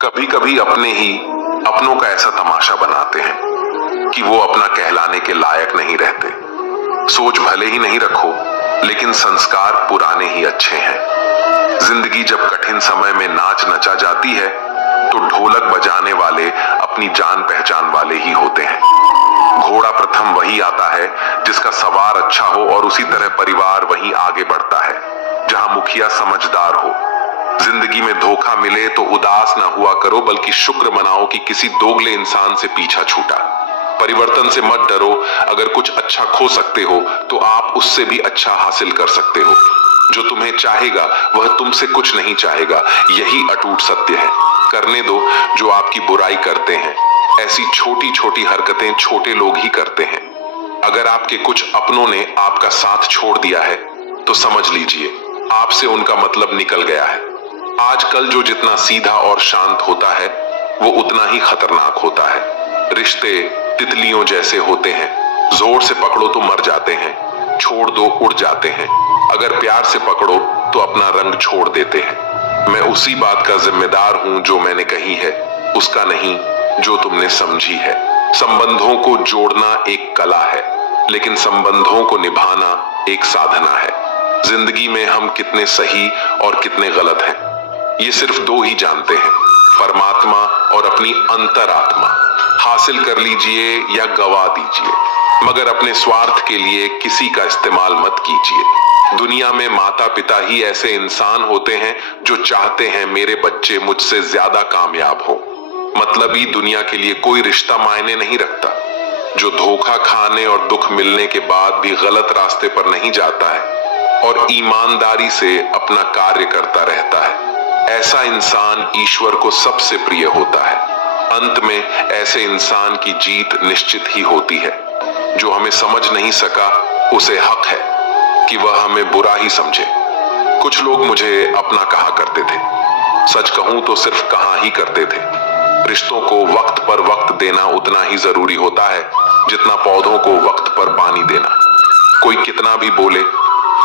कभी कभी अपने ही अपनों का ऐसा तमाशा बनाते हैं कि वो अपना कहलाने के लायक नहीं रहते। सोच भले ही नहीं रखो, लेकिन संस्कार पुराने ही अच्छे हैं। जिंदगी जब कठिन समय में नाच नचा जाती है तो ढोलक बजाने वाले अपनी जान पहचान वाले ही होते हैं। घोड़ा प्रथम वही आता है जिसका सवार अच्छा हो, और उसी तरह परिवार वही आगे बढ़ता है जहां मुखिया समझदार हो। जिंदगी में धोखा मिले तो उदास ना हुआ करो, बल्कि शुक्र मनाओ कि किसी दोगले इंसान से पीछा छूटा। परिवर्तन से मत डरो, अगर कुछ अच्छा खो सकते हो तो आप उससे भी अच्छा हासिल कर सकते हो। जो तुम्हें चाहेगा वह तुमसे कुछ नहीं चाहेगा, यही अटूट सत्य है। करने दो जो आपकी बुराई करते हैं। ऐसी छोटी छोटी हरकतें छोटे लोग ही करते हैं। अगर आपके कुछ अपनों ने आपका साथ छोड़ दिया है तो समझ लीजिए आपसे उनका मतलब निकल गया है। आजकल जो जितना सीधा और शांत होता है वो उतना ही खतरनाक होता है। रिश्ते तितलियों जैसे होते हैं, जोर से पकड़ो तो मर जाते हैं, छोड़ दो उड़ जाते हैं। अगर प्यार से पकड़ो तो अपना रंग छोड़ देते हैं। मैं उसी बात का जिम्मेदार हूं जो मैंने कही है, उसका नहीं जो तुमने समझी है। संबंधों को जोड़ना एक कला है, लेकिन संबंधों को निभाना एक साधना है। जिंदगी में हम कितने सही और कितने गलत हैं ये सिर्फ दो ही जानते हैं, परमात्मा और अपनी अंतरात्मा। हासिल कर लीजिए या गवा दीजिए, मगर अपने स्वार्थ के लिए किसी का इस्तेमाल मत कीजिए। दुनिया में माता पिता ही ऐसे इंसान होते हैं जो चाहते हैं मेरे बच्चे मुझसे ज्यादा कामयाब हो। मतलबी दुनिया के लिए कोई रिश्ता मायने नहीं रखता। जो धोखा खाने और दुख मिलने के बाद भी गलत रास्ते पर नहीं जाता है और ईमानदारी से अपना कार्य करता रहता है, ऐसा इंसान ईश्वर को सबसे प्रिय होता है। अंत में ऐसे इंसान की जीत निश्चित ही होती है। जो हमें समझ नहीं सका उसे हक है कि वह हमें बुरा ही समझे। कुछ लोग मुझे अपना कहा करते थे, सच कहूं तो सिर्फ कहा ही करते थे। रिश्तों को वक्त पर वक्त देना उतना ही जरूरी होता है जितना पौधों को वक्त पर पानी देना। कोई कितना भी बोले,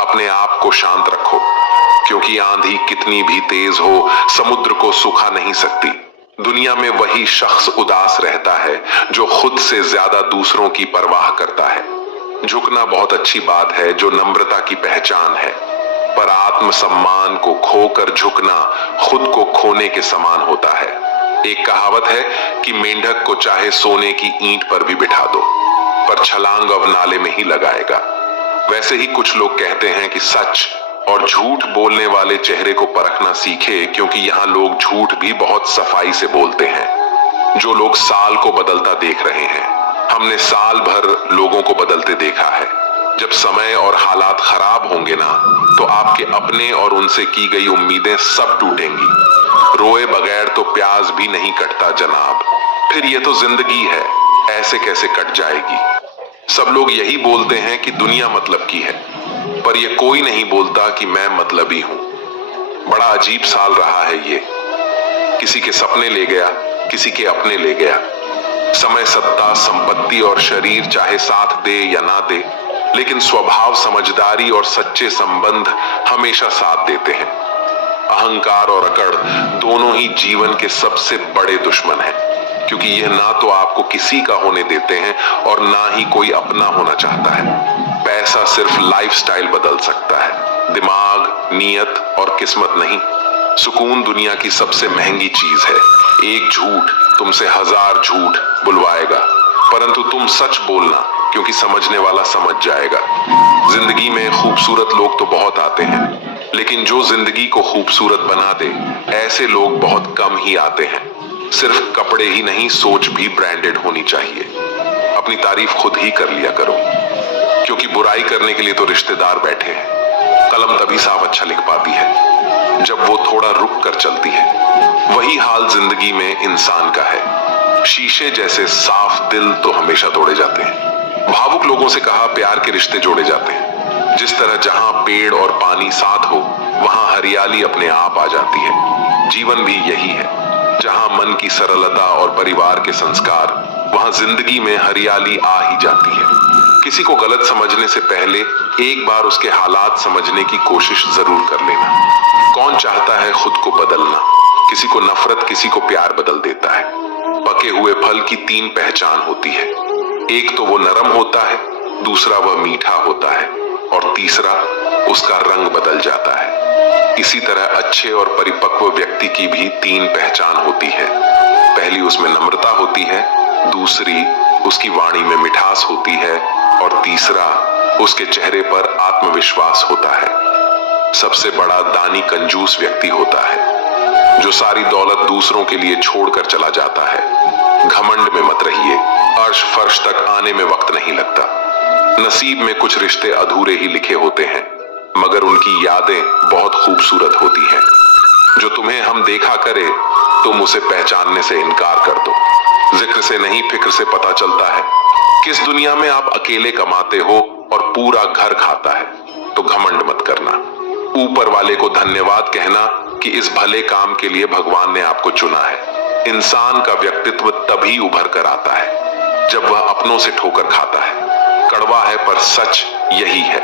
अपने आप को शांत रखो, क्योंकि आंधी कितनी भी तेज हो समुद्र को सुखा नहीं सकती। दुनिया में वही शख्स उदास रहता है जो खुद से ज्यादा दूसरों की परवाह करता है। झुकना बहुत अच्छी बात है जो नम्रता की पहचान है, पर आत्मसम्मान को खोकर झुकना खुद को खोने के समान होता है। एक कहावत है कि मेंढक को चाहे सोने की ईंट पर भी बिठा दो, पर छलांग अब नाले में ही लगाएगा। वैसे ही कुछ लोग कहते हैं कि सच और झूठ बोलने वाले चेहरे को परखना सीखे, क्योंकि यहाँ लोग झूठ भी बहुत सफाई से बोलते हैं। जो लोग साल को बदलता देख रहे हैं, हमने साल भर लोगों को बदलते देखा है। जब समय और हालात खराब होंगे ना, तो आपके अपने और उनसे की गई उम्मीदें सब टूटेंगी। रोए बगैर तो प्याज भी नहीं कटता जनाब। फिर ये तो जिंदगी है, ऐसे कैसे कट जाएगी। सब लोग यही बोलते हैं कि दुनिया मतलब की है, पर ये कोई नहीं बोलता कि मैं मतलबी हूं। बड़ा अजीब साल रहा है ये। किसी के सपने ले गया, किसी के अपने ले गया। समय, सत्ता, संपत्ति और शरीर चाहे साथ दे या ना दे, लेकिन स्वभाव, समझदारी और सच्चे संबंध हमेशा साथ देते हैं। अहंकार और अकड़ दोनों ही जीवन के सबसे बड़े दुश्मन हैं, क्योंकि यह ना तो आपको किसी का होने देते हैं और ना ही कोई अपना होना चाहता है। पैसा सिर्फ लाइफस्टाइल बदल सकता है, दिमाग, नीयत और किस्मत नहीं। सुकून दुनिया की सबसे महंगी चीज है। एक झूठ तुमसे 1000 झूठ बुलवाएगा, परंतु तुम सच बोलना, क्योंकि समझने वाला समझ जाएगा। जिंदगी में खूबसूरत लोग तो बहुत आते हैं, लेकिन जो जिंदगी को खूबसूरत बना दे, ऐसे लोग बहुत कम ही आते हैं। सिर्फ कपड़े ही नहीं, सोच भी ब्रांडेड होनी चाहिए। अपनी तारीफ खुद ही कर लिया करो, क्योंकि बुराई करने के लिए तो रिश्तेदार बैठे हैं। कलम तभी साफ अच्छा लिख पाती है जब वो थोड़ा रुक कर चलती है। वही हाल जिंदगी में इंसान का है। शीशे जैसे साफ दिल तो हमेशा तोड़े जाते हैं। भावुक लोगों से कहा प्यार के रिश्ते जोड़े जाते हैं। जिस तरह जहां पेड़ और पानी साथ हो, वहां हरियाली अपने आप आ जाती है। जीवन भी यही है, जहां मन की सरलता और परिवार के संस्कार, वहां जिंदगी में हरियाली आ ही जाती है। किसी को गलत समझने से पहले एक बार उसके हालात समझने की कोशिश जरूर कर लेना। कौन चाहता है खुद को बदलना, किसी को नफरत, किसी को प्यार बदल देता है। पके हुए फल की 3 पहचान होती है। एक तो वो नरम होता है, दूसरा वह मीठा होता है और तीसरा उसका रंग बदल जाता है। इसी तरह अच्छे और परिपक्व व्यक्ति की भी 3 पहचान होती है। पहली उसमें नम्रता होती है, दूसरी उसकी वाणी में मिठास होती है और तीसरा उसके चेहरे पर आत्मविश्वास होता है। सबसे बड़ा दानी कंजूस व्यक्ति होता है, जो सारी दौलत दूसरों के लिए छोड़कर चला जाता है। घमंड में मत रहिए, अर्श फर्श तक आने में वक्त नहीं लगता। नसीब में कुछ रिश्ते अधूरे ही लिखे होते हैं, मगर उनकी यादें बहुत खूबसूरत होती हैं। जो तुम्हें हम देखा करे, तुम उसे पहचानने से इनकार कर दो। जिक्र से नहीं, फिक्र से पता चलता है किस दुनिया में आप अकेले कमाते हो और पूरा घर खाता है। तो घमंड मत करना, ऊपर वाले को धन्यवाद कहना कि इस भले काम के लिए भगवान ने आपको चुना है। इंसान का व्यक्तित्व तभी उभर कर आता है जब वह अपनों से ठोकर खाता है। कड़वा है पर सच यही है।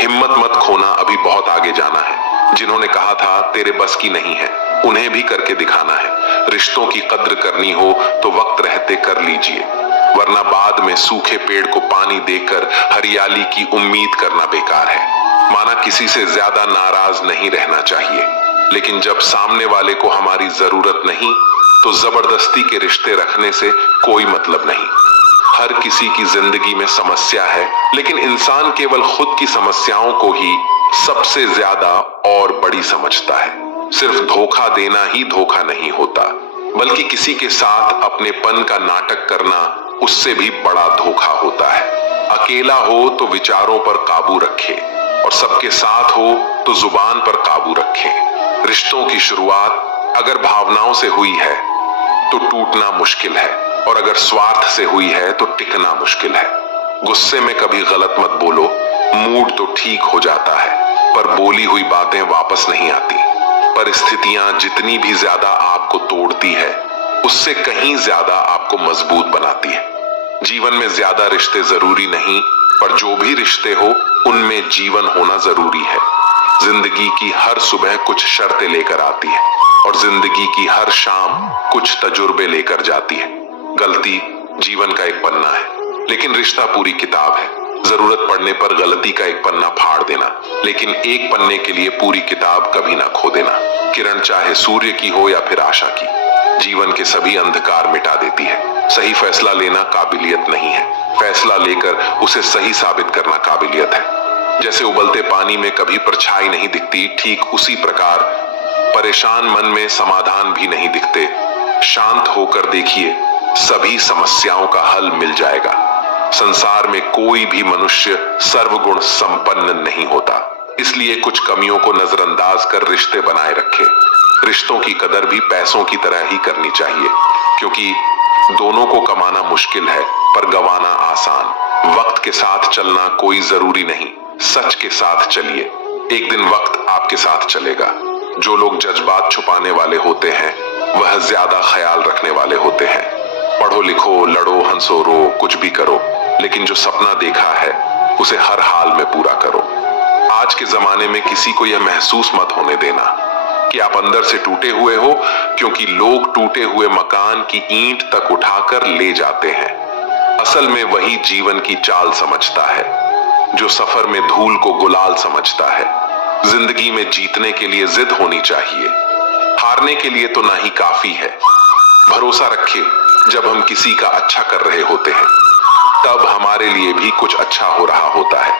हिम्मत मत खोना, अभी बहुत आगे जाना है। जिन्होंने कहा था तेरे बस की नहीं है, उन्हें भी करके दिखाना है। रिश्तों की कद्र करनी हो तो वक्त रहते कर लीजिए, वरना बाद में सूखे पेड़ को पानी देकर हरियाली की उम्मीद करना बेकार है। माना किसी से ज्यादा नाराज नहीं रहना चाहिए, लेकिन जब सामने वाले को हमारी जरूरत नहीं तो जबरदस्ती के रिश्ते रखने से कोई मतलब नहीं। हर किसी की जिंदगी में समस्या है, लेकिन इंसान केवल खुद की समस्याओं को ही सबसे ज्यादा और बड़ी समझता है। सिर्फ धोखा देना ही धोखा नहीं होता, बल्कि किसी के साथ अपनेपन का नाटक करना उससे भी बड़ा धोखा होता है। अकेला हो तो विचारों पर काबू रखे और सबके साथ हो तो जुबान पर काबू रखे। रिश्तों की शुरुआत अगर भावनाओं से हुई है तो टूटना मुश्किल है, और अगर स्वार्थ से हुई है तो टिकना मुश्किल है। गुस्से में कभी गलत मत बोलो, मूड तो ठीक हो जाता है पर बोली हुई बातें वापस नहीं आती। परिस्थितियां जितनी भी ज्यादा आपको तोड़ती है, उससे कहीं ज्यादा आपको मजबूत बनाती है। जीवन में ज्यादा रिश्ते जरूरी नहीं, पर जो भी रिश्ते हो उनमें जीवन होना जरूरी है। जिंदगी की हर सुबह कुछ शर्तें लेकर आती है और जिंदगी की हर शाम कुछ तजुर्बे लेकर जाती है। गलती जीवन का एक पन्ना है, लेकिन रिश्ता पूरी किताब है। जरूरत पड़ने पर गलती का एक पन्ना फाड़ देना, लेकिन एक पन्ने के लिए पूरी किताब कभी ना खो देना। किरण चाहे सूर्य की हो या फिर आशा की, जीवन के सभी अंधकार मिटा देती है। सही फैसला लेना काबिलियत नहीं है, फैसला लेकर उसे सही साबित करना काबिलियत है। जैसे उबलते पानी में कभी परछाई नहीं दिखती, ठीक उसी प्रकार परेशान मन में समाधान भी नहीं दिखते। शांत होकर देखिए, सभी समस्याओं का हल मिल जाएगा। संसार में कोई भी मनुष्य सर्वगुण संपन्न नहीं होता, इसलिए कुछ कमियों को नजरअंदाज कर रिश्ते बनाए रखें। रिश्तों की कदर भी पैसों की तरह ही करनी चाहिए, क्योंकि दोनों को कमाना मुश्किल है पर गंवाना आसान। वक्त के साथ चलना कोई जरूरी नहीं, सच के साथ चलिए, एक दिन वक्त आपके साथ चलेगा। जो लोग जज्बात छुपाने वाले होते हैं वह ज्यादा ख्याल रखने वाले होते हैं। पढ़ो लिखो, लड़ो हंसो रो, कुछ भी करो, लेकिन जो सपना देखा है उसे हर हाल में पूरा करो। आज के जमाने में किसी को यह महसूस मत होने देना कि आप अंदर से टूटे हुए हो, क्योंकि लोग टूटे हुए मकान की ईंट तक उठाकर ले जाते हैं। असल में वही जीवन की चाल समझता है जो सफर में धूल को गुलाल समझता है। जिंदगी में जीतने के लिए जिद होनी चाहिए, हारने के लिए तो ना ही काफी है। भरोसा रखिए, जब हम किसी का अच्छा कर रहे होते हैं तब हमारे लिए भी कुछ अच्छा हो रहा होता है।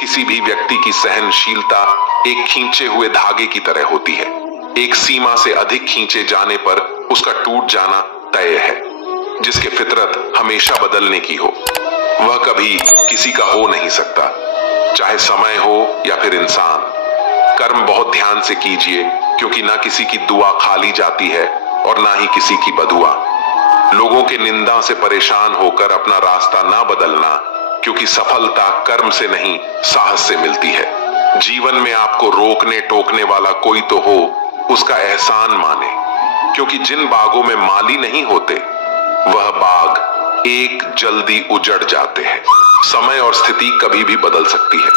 किसी भी व्यक्ति की सहनशीलता एक खींचे हुए धागे की तरह होती है। एक सीमा से अधिक खींचे जाने पर उसका टूट जाना तय है। जिसकी फितरत हमेशा बदलने की हो वह कभी किसी का हो नहीं सकता, चाहे समय हो या फिर इंसान। कर्म बहुत ध्यान से कीजिए, क्योंकि ना किसी की दुआ खाली जाती है और ना ही किसी की बदुआ। लोगों के निंदा से परेशान होकर अपना रास्ता ना बदलना, क्योंकि सफलता कर्म से नहीं साहस से मिलती है। जीवन में आपको रोकने टोकने वाला कोई तो हो, उसका एहसान माने, क्योंकि जिन बागों में माली नहीं होते वह बाग एक जल्दी उजड़ जाते हैं। समय और स्थिति कभी भी बदल सकती है,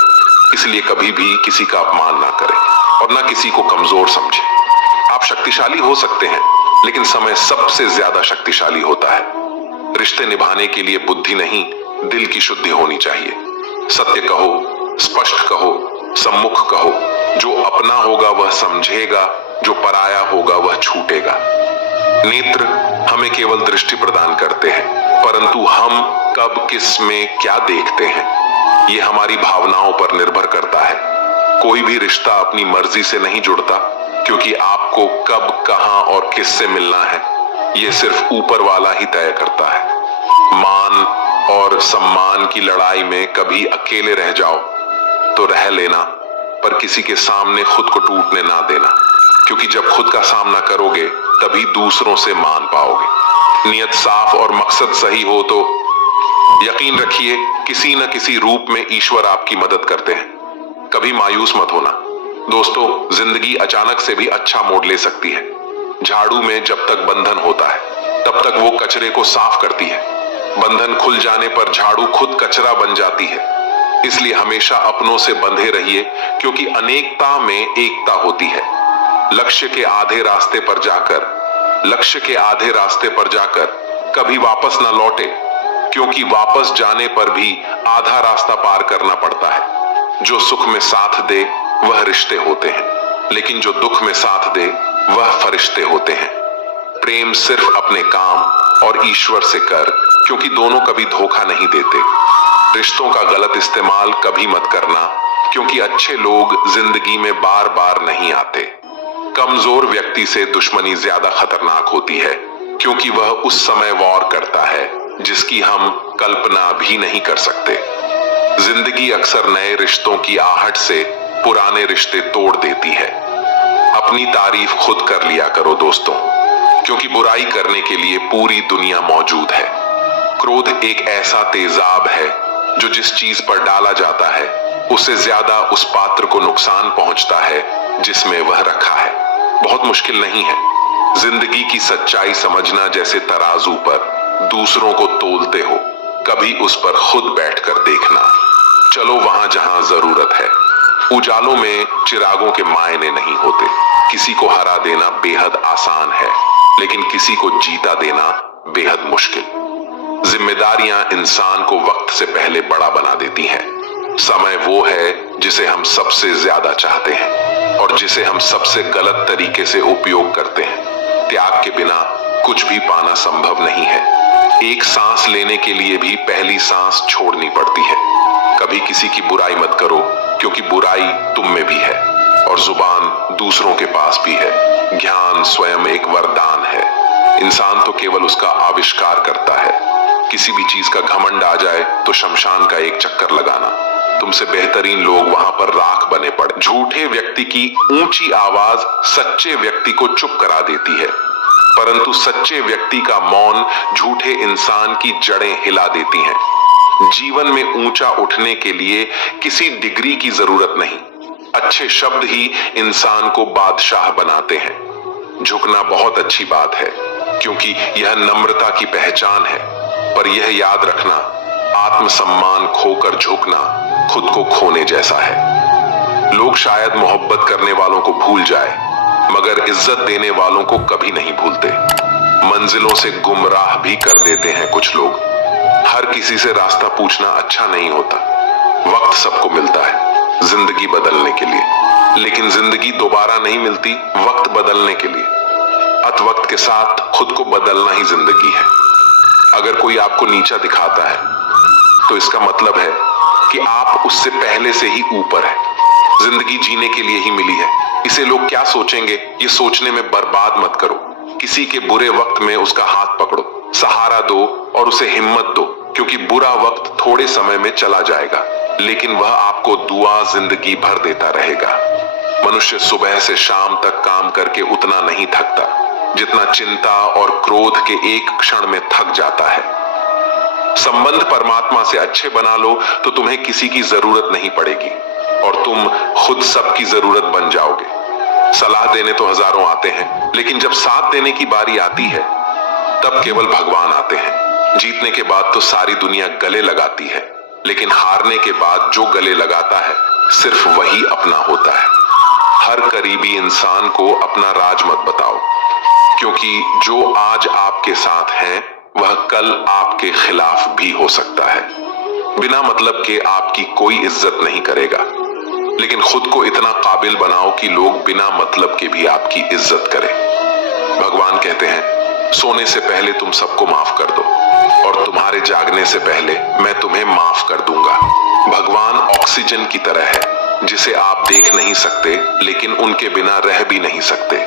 इसलिए कभी भी किसी का अपमान ना करें और ना किसी को कमजोर समझें। आप शक्तिशाली हो सकते हैं, लेकिन समय सबसे ज्यादा शक्तिशाली होता है। रिश्ते निभाने के लिए बुद्धि नहीं, दिल की शुद्धि होनी चाहिए। सत्य कहो, स्पष्ट कहो, सम्मुख कहो। जो अपना होगा वह समझेगा, जो पराया होगा वह छूटेगा। नेत्र हमें केवल दृष्टि प्रदान करते हैं, परंतु हम कब किस में क्या देखते हैं यह हमारी भावनाओं पर निर्भर करता है। कोई भी रिश्ता अपनी मर्जी से नहीं जुड़ता, क्योंकि आपको कब, कहां और किससे मिलना है यह सिर्फ ऊपर वाला ही तय करता है। मान और सम्मान की लड़ाई में कभी अकेले रह जाओ तो रह लेना, पर किसी के सामने खुद को टूटने ना देना, क्योंकि जब खुद का सामना करोगे तभी दूसरों से मान पाओगे। नियत साफ और मकसद सही हो तो यकीन रखिए किसी न किसी रूप में ईश्वर आपकी मदद करते हैं। कभी मायूस मत होना दोस्तों, जिंदगी अचानक से भी अच्छा मोड़ ले सकती है। झाड़ू में जब तक बंधन होता है तब तक वो कचरे को साफ करती है। बंधन खुल जाने पर झाड़ू खुद कचरा बन जाती है। इसलिए हमेशा अपनों से बंधे रहिए, क्योंकि अनेकता में एकता होती है। लक्ष्य के आधे रास्ते पर जाकर कभी वापस ना लौटे, क्योंकि वापस जाने पर भी आधा रास्ता पार करना पड़ता है। जो सुख में साथ दे वह रिश्ते होते हैं, लेकिन जो दुख में साथ दे वह फरिश्ते होते हैं। प्रेम सिर्फ अपने काम और ईश्वर से कर, क्योंकि दोनों कभी धोखा नहीं देते। रिश्तों का गलत इस्तेमाल कभी मत करना, क्योंकि अच्छे लोग जिंदगी में बार बार नहीं आते। कमजोर व्यक्ति से दुश्मनी ज्यादा खतरनाक होती है, क्योंकि वह उस समय वॉर करता है जिसकी हम कल्पना भी नहीं कर सकते। जिंदगी अक्सर नए रिश्तों की आहट से पुराने रिश्ते तोड़ देती है। अपनी तारीफ खुद कर लिया करो दोस्तों, क्योंकि बुराई करने के लिए पूरी दुनिया मौजूद है। क्रोध एक ऐसा तेजाब है जो जिस चीज पर डाला जाता है उससे ज्यादा उस पात्र को नुकसान पहुंचता है जिसमें वह रखा है। बहुत मुश्किल नहीं है जिंदगी की सच्चाई समझना। जैसे तराजू पर दूसरों को तोलते हो, कभी उस पर खुद बैठकर देखना। चलो वहां जहां जरूरत है। उजालों में चिरागों के मायने नहीं होते। किसी को हरा देना बेहद आसान है, लेकिन किसी को जीता देना बेहद मुश्किल। जिम्मेदारियां इंसान को वक्त से पहले बड़ा बना देती हैं। समय वो है जिसे हम सबसे ज्यादा चाहते हैं और जिसे हम सबसे गलत तरीके से उपयोग करते हैं। त्याग के बिना कुछ भी पाना संभव नहीं है। एक सांस लेने के लिए भी पहली सांस छोड़नी पड़ती है। कभी किसी की बुराई मत करो, क्योंकि बुराई तुम में भी है और जुबान दूसरों के पास भी है। ज्ञान स्वयं एक वरदान है। इंसान तो केवल उसका आविष्कार करता है। किसी भी चीज का घमंड आ जाए तो शमशान का एक चक्कर लगाना। तुमसे बेहतरीन लोग वहां पर राख बने पड़े। झूठे व्यक्ति की ऊंची आवाज सच्चे व्यक्ति को चुप करा देती है, परंतु सच्चे व्यक्ति का मौन झूठे इंसान की जड़ें हिला देती हैं। जीवन में ऊंचा उठने के लिए किसी डिग्री की जरूरत नहीं। अच्छे शब्द ही इंसान को बादशाह बनाते हैं। झुकना बहुत अच्छी बात है, क्योंकि यह नम्रता की पहचान है, पर यह याद रखना, आत्मसम्मान खोकर झुकना खुद को खोने जैसा है। लोग शायद मोहब्बत करने वालों को भूल जाए, मगर इज्जत देने वालों को कभी नहीं भूलते। मंजिलों से गुमराह भी कर देते हैं कुछ लोग। हर किसी से रास्ता पूछना अच्छा नहीं होता। वक्त सबको मिलता है जिंदगी बदलने के लिए, लेकिन जिंदगी दोबारा नहीं मिलती वक्त बदलने के लिए। अत वक्त के साथ खुद को बदलना ही जिंदगी है। अगर कोई आपको नीचा दिखाता है तो इसका मतलब है कि आप उससे पहले से ही ऊपर है। जिंदगी जीने के लिए ही मिली है। इसे लोग क्या सोचेंगे ये सोचने में बर्बाद मत करो। किसी के बुरे वक्त में उसका हाथ पकड़ो, सहारा दो और उसे हिम्मत दो, क्योंकि बुरा वक्त थोड़े समय में चला जाएगा, लेकिन वह आपको दुआ जिंदगी भर देता रहेगा। मनुष्य सुबह से शाम तक काम करके उतना नहीं थकता जितना चिंता और क्रोध के एक क्षण में थक जाता है। संबंध परमात्मा से अच्छे बना लो तो तुम्हें किसी की जरूरत नहीं पड़ेगी और तुम खुद सबकी जरूरत बन जाओगे। सलाह देने तो हजारों आते हैं, लेकिन जब साथ देने की बारी आती है तब केवल भगवान आते हैं। जीतने के बाद तो सारी दुनिया गले लगाती है, लेकिन हारने के बाद जो गले लगाता है सिर्फ वही अपना होता है। हर करीबी इंसान को अपना राज मत बताओ, क्योंकि जो आज आपके साथ है वह कल आपके खिलाफ भी हो सकता है। बिना मतलब के आपकी कोई इज्जत नहीं करेगा, लेकिन खुद को इतना काबिल बनाओ कि लोग बिना मतलब के भी आपकी इज्जत करें। भगवान कहते हैं, सोने से पहले तुम सबको माफ कर दो और तुम्हारे जागने से पहले मैं तुम्हें माफ कर दूंगा। भगवान ऑक्सीजन की तरह है जिसे आप देख नहीं सकते, लेकिन उनके बिना रह भी नहीं सकते।